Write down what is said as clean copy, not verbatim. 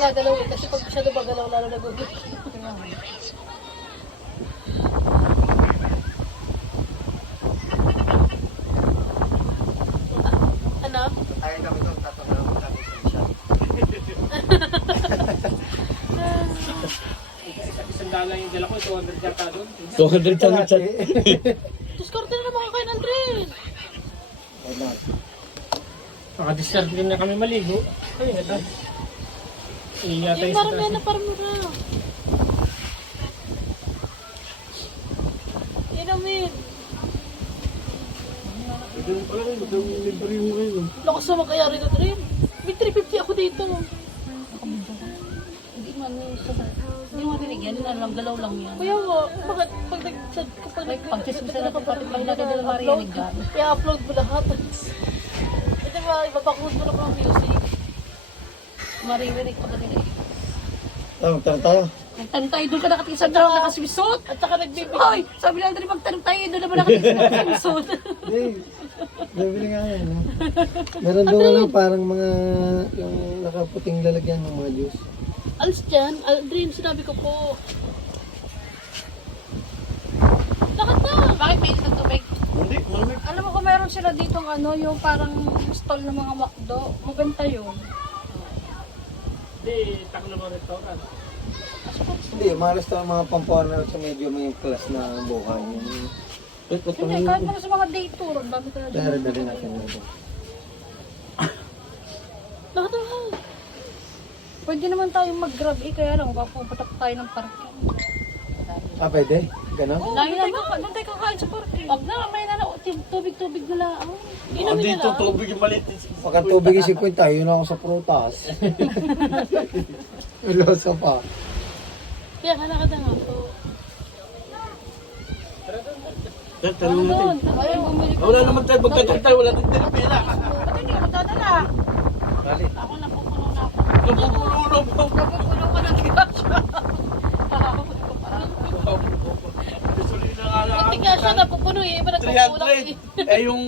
nagagalaw eh. Kasi pag masyado magalaw, lalo nagugulat. Ano? Tayo kami doon, tatawag kami sa siya. Isang dala yung dala ko, 200 yata doon. 200 lang chat. Discarte na naman kayo ng Aldrin. Naka-discard din na kami maligo. Ay, ito. Iya tayo Yung parang yan na parang mura. Inamin. Lakas na mag-ayari na rin. May 350 ako dito. Hindi man hindi mo rinigyan, lang galaw lang yan. Kuya mo, bakit kapag Pagkisisa natin pati mahila ka nila marinig ka. i-upload mo lahat. Ito ba, ibabackload mo na mga music. Maririnig pa ka nila eh. Tanong tayo. Nagtanong tayo doon ka nakatisag na lang nakaswisot. At saka nagbibigay. Hoy! Sabi lang din magtanong tayo doon naman nakatisag na nakaswisot. Hindi. Bibili nga yan. No? Meron doon lang parang mga yung nakaputing lalagyan ng mga juice. Alis dyan, Aldrin, sinabi ko po. Lakad na! Bakit may isang tubig? Hindi, malamig. Alam mo kung meron sila ditong ano, yung parang stall ng mga McDo, maganda yun. Hindi, taklo mo restaurant. Hindi, malas tayo mga pampuan sa medyo may class na buhay. Hindi, kahit mo sa mga day tour, ang dami ka na Pero dyan. dali natin dito. Lakad na! Pwede naman tayong mag-grab eh, kaya lang, papupatak tayo ng parking. Ah, pwede? Ganon? Lagi naman, doon tayo kakain sa parking. Wag na, may tubig-tubig na lang. Inumin na lang. tubig yung maliit. Pagka tubig yung 50, yun ako sa prutas. Losa pa. Kaya ka lakad na nga. Ano doon? Ay, bumili ka. Wala naman tayo, magkakal tayo, wala tayong pera. Ba't hindi ka magdadala? Dali. Ako napupuno na ako. Napupuno po. Napupuno ka ng grasya. Gasolina nga lang. Pati nga siya napupuno eh. Iba nagkukulang eh. 300. Eh yung